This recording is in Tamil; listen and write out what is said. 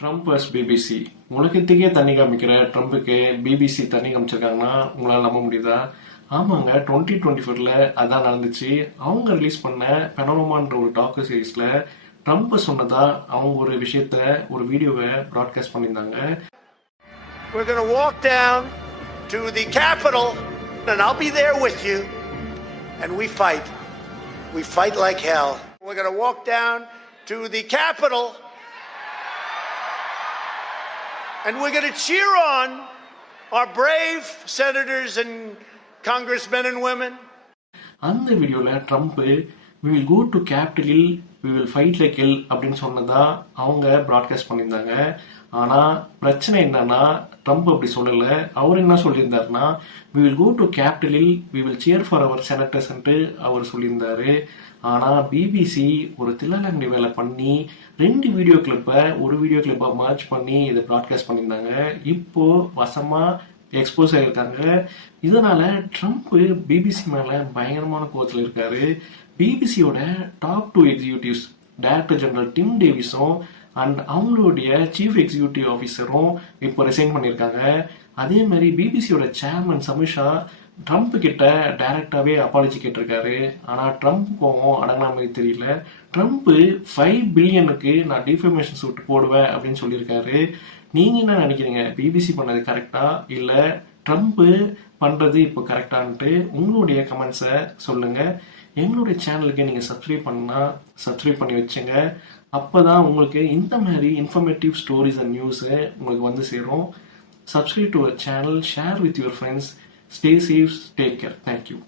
Trump verse BBC. உலகத்துக்கே தண்ணி காமிக்கிற ட்ரம்ப்புக்கு பிபிசி தண்ணி காமிச்சிருக்காங்கன்னா உங்களால் நம்ப முடியுதா? ஆமாங்க, 2024ல அதான் நடந்துச்சு. அவங்க ரிலீஸ் பண்ண பெனோமான்ற ஒரு டாக்கு சீரீஸ்ல ட்ரம்ப் சொன்னதா அவங்க ஒரு விஷயத்த, ஒரு வீடியோவை ப்ராட்காஸ்ட் பண்ணியிருந்தாங்க. We're going to walk down to the Capitol and I'll be there with you and we fight. We fight like hell. We're going to walk down to the Capitol and we're going to cheer on our brave senators and congressmen and women. அந்த வீடியோல Trump we will go to Capitol, we will fight like hell அப்படின்னு சொன்னதா அவங்க ப்ராட்காஸ்ட் பண்ணியிருந்தாங்க. ஆனா பிரச்சனை என்னன்னா, ட்ரம்ப் அப்படி சொல்லல. அவர் என்ன சொல்லியிருந்தாருன்னா, we will go to Capitol, we will cheer for our senators அவர் சொல்லியிருந்தாரு. ஆனா பிபிசி ஒரு தில்லாலங்கடி வேலை பண்ணி 2 வீடியோ கிளிப்பை ஒரு வீடியோ கிளிப்பா மர்ஜ் பண்ணி இதை ப்ராட்காஸ்ட் பண்ணியிருந்தாங்க. இப்போ வசமா எக்ஸ்போஸ் ஆகியிருக்காங்க. இதனால ட்ரம்ப் பிபிசி மேல பயங்கரமான கோவத்தில் இருக்காரு. பிபிசியோட top 2 executives, director general Tim டேவிஸும் அண்ட் அவங்களுடைய சீஃப் எக்ஸிக்யூட்டிவ் ஆஃபீஸரும் இப்போ ரிசைன் பண்ணியிருக்காங்க. அதே மாதிரி பிபிசியோட சேர்மன் சமிஷா ட்ரம்ப் கிட்ட டைரக்டாவே அப்பாலஜி கேட்டிருக்காரு. ஆனா ட்ரம்ப் கோவம் அடங்கின மாதிரி தெரியல. ட்ரம்ப் 5 பில்லியனுக்கு நான் டிஃபர்மேஷன் சூட் போடுவேன் அப்படின்னு சொல்லியிருக்காரு. நீங்க என்ன நினைக்கிறீங்க? பிபிசி பண்ணது கரெக்டா இல்ல ட்ரம்ப் பண்றது இப்போ கரெக்டான்ட்டு உங்களுடைய கமெண்ட்ஸை சொல்லுங்க. எங்களுடைய சேனலுக்கு நீங்க சப்ஸ்கிரைப் பண்ணா சப்ஸ்கிரைப் பண்ணி வச்சுங்க. அப்பதான் உங்களுக்கு இந்த மாதிரி இன்ஃபர்மேட்டிவ் ஸ்டோரிஸ் அண்ட் நியூஸ் உங்களுக்கு வந்து சேரும். Subscribe to our channel, share with your friends, stay safe, take care. Thank you.